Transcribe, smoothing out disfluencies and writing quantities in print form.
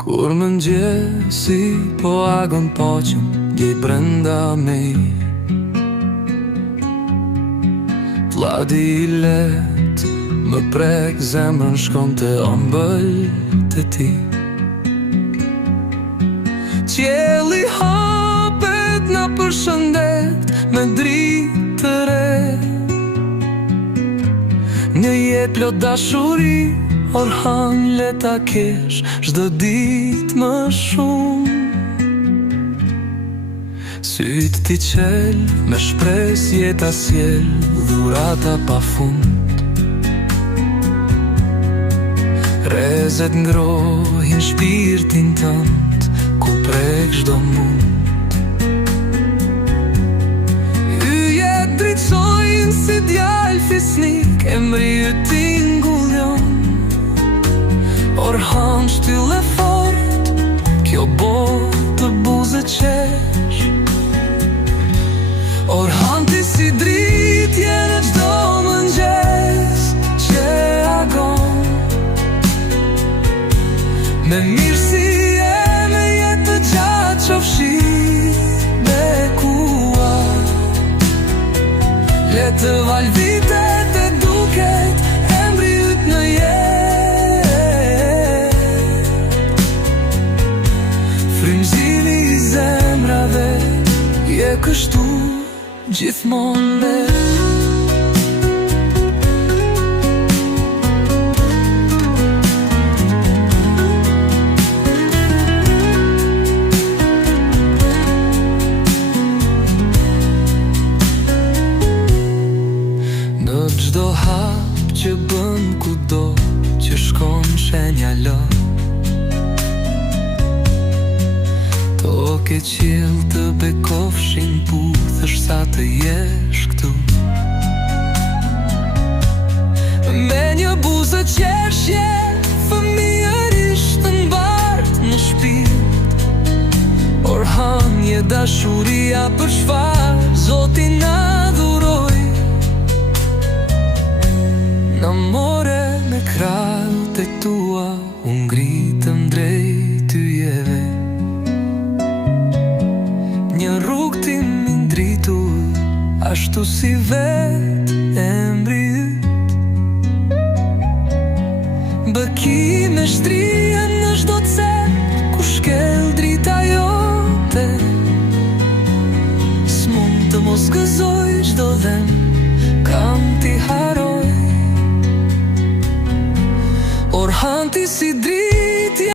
Kur mëngjesi po agon poqëm djej brenda me Vladi I let më prek zemrën shkon të ëmbël të ti Qielli hapet na përshëndet me dritë të re Një jetë plot dashuri Orhan le ta kesh çdo ditë më shumë Sytë ti qel me shpres jeta sjell Dhurata pa fund Rezet ngrohin shpirtin tënd Ku prek çdo mund Yjet drejtsojnë si djalë fisnik Emri yt tingullion Orhan shtyll e fort Kjo botë buzë qesh Orhan ti si dritje në çdo mëngjes Që agon Me mirësi e me jetë të gjatë qofshi bekuar Le të val vitet e duket Emri yt në Frymëzimi I zemrave Je kështu gjithmonë Në çdo hap që bën kudo Që shkon shenja lë Ke qiell të bekofshin puthësh sa të jesh këtu Me një buzë qeshje Fëmijërisht të mbart në shpirt Orhan je dashuria për çfarë Zoti na dhuroi Na more me krahët e tua U ngritëm drejt yjeve Një rrugë ti mi ndritur Ashtu si vetë